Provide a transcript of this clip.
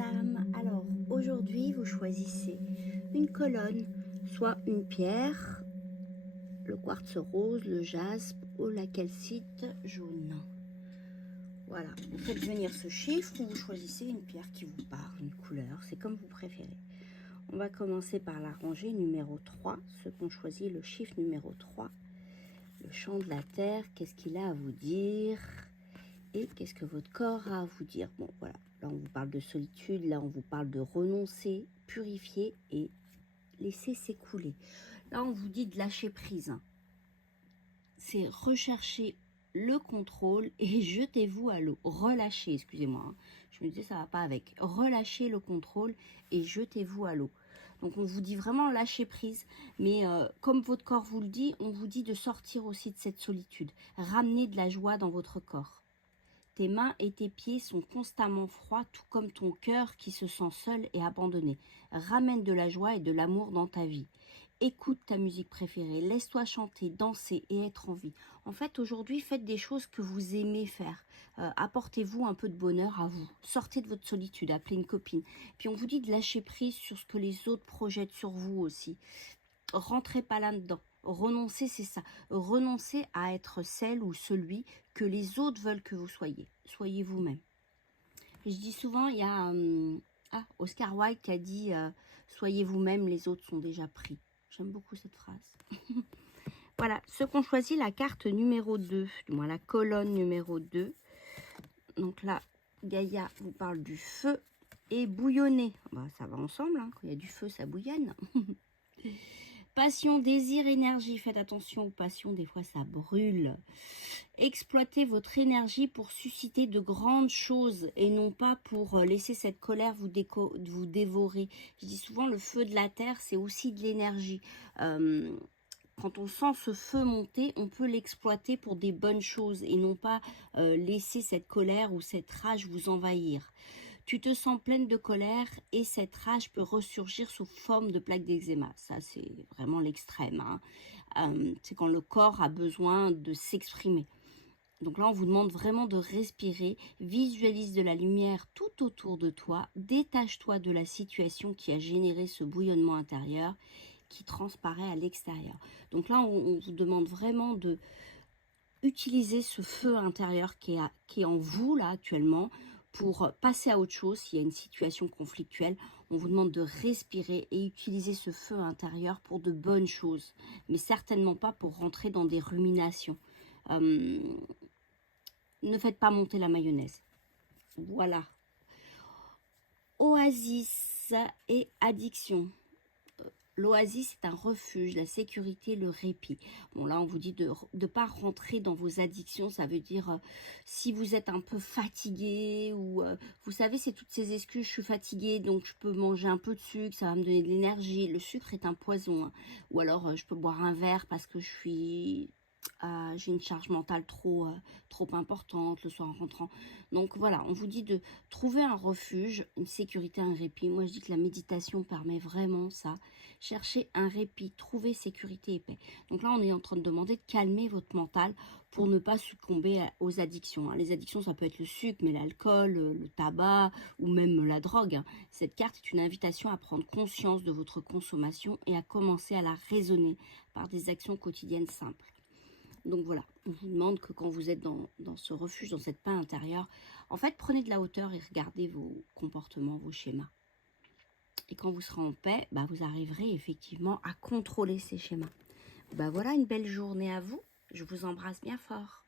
âmes. Alors, aujourd'hui, vous choisissez une colonne, soit une pierre, le quartz rose, le jaspe ou la calcite jaune. Voilà, vous faites venir ce chiffre ou vous choisissez une pierre qui vous parle, une couleur, c'est comme vous préférez. On va commencer par la rangée numéro 3, ceux qui ont choisi le chiffre numéro 3. Le chant de la terre, qu'est-ce qu'il a à vous dire? Et qu'est-ce que votre corps a à vous dire? Bon, voilà, là on vous parle de solitude, là on vous parle de renoncer, purifier et laisser s'écouler. Là on vous dit de lâcher prise. C'est rechercher le contrôle et jetez-vous à l'eau. Relâchez, excusez-moi, hein. Je me disais ça va pas avec. Relâchez le contrôle et jetez-vous à l'eau. Donc on vous dit vraiment lâcher prise, mais comme votre corps vous le dit, on vous dit de sortir aussi de cette solitude. Ramener de la joie dans votre corps. Tes mains et tes pieds sont constamment froids, tout comme ton cœur qui se sent seul et abandonné. Ramène de la joie et de l'amour dans ta vie. Écoute ta musique préférée, laisse-toi chanter, danser et être en vie. En fait, aujourd'hui, faites des choses que vous aimez faire. Apportez-vous un peu de bonheur à vous. Sortez de votre solitude, appelez une copine. Puis on vous dit de lâcher prise sur ce que les autres projettent sur vous aussi. Rentrez pas là-dedans. Renoncer, c'est ça. Renoncer à être celle ou celui que les autres veulent que vous soyez. Soyez vous-même. Je dis souvent, il y a Oscar Wilde qui a dit soyez vous-même, les autres sont déjà pris. J'aime beaucoup cette phrase. Voilà, ceux qui ont choisi la carte numéro 2, du moins la colonne numéro 2. Donc là, Gaïa vous parle du feu et bouillonner. Bah, ça va ensemble, hein. Quand il y a du feu, ça bouillonne. Passion, désir, énergie. Faites attention aux passions, des fois ça brûle. Exploitez votre énergie pour susciter de grandes choses et non pas pour laisser cette colère vous dévorer. Je dis souvent, le feu de la terre, c'est aussi de l'énergie. Quand on sent ce feu monter, on peut l'exploiter pour des bonnes choses et non pas laisser cette colère ou cette rage vous envahir. Tu te sens pleine de colère et cette rage peut ressurgir sous forme de plaques d'eczéma. Ça, c'est vraiment l'extrême, hein. C'est quand le corps a besoin de s'exprimer. Donc là, on vous demande vraiment de respirer, visualise de la lumière tout autour de toi, détache-toi de la situation qui a généré ce bouillonnement intérieur qui transparaît à l'extérieur. Donc là, on vous demande vraiment de utiliser ce feu intérieur qui est en vous là actuellement pour passer à autre chose. S'il y a une situation conflictuelle, on vous demande de respirer et utiliser ce feu intérieur pour de bonnes choses, mais certainement pas pour rentrer dans des ruminations. Ne faites pas monter la mayonnaise. Voilà. Oasis et addiction. L'oasis, c'est un refuge, la sécurité, le répit. Bon, là, on vous dit de ne pas rentrer dans vos addictions. Ça veut dire, si vous êtes un peu fatigué ou, vous savez, c'est toutes ces excuses. Je suis fatiguée, donc je peux manger un peu de sucre, ça va me donner de l'énergie. Le sucre est un poison, hein. Ou alors, je peux boire un verre parce que j'ai une charge mentale trop importante le soir en rentrant. Donc voilà, on vous dit de trouver un refuge, une sécurité, un répit. Moi, je dis que la méditation permet vraiment ça. Chercher un répit, trouver sécurité et paix. Donc là, on est en train de demander de calmer votre mental pour ne pas succomber aux addictions. Les addictions, ça peut être le sucre, mais l'alcool, le tabac ou même la drogue. Cette carte est une invitation à prendre conscience de votre consommation et à commencer à la raisonner par des actions quotidiennes simples. Donc voilà, on vous demande que quand vous êtes dans ce refuge, dans cette paix intérieure, en fait, prenez de la hauteur et regardez vos comportements, vos schémas. Et quand vous serez en paix, bah, vous arriverez effectivement à contrôler ces schémas. Bah voilà, une belle journée à vous. Je vous embrasse bien fort.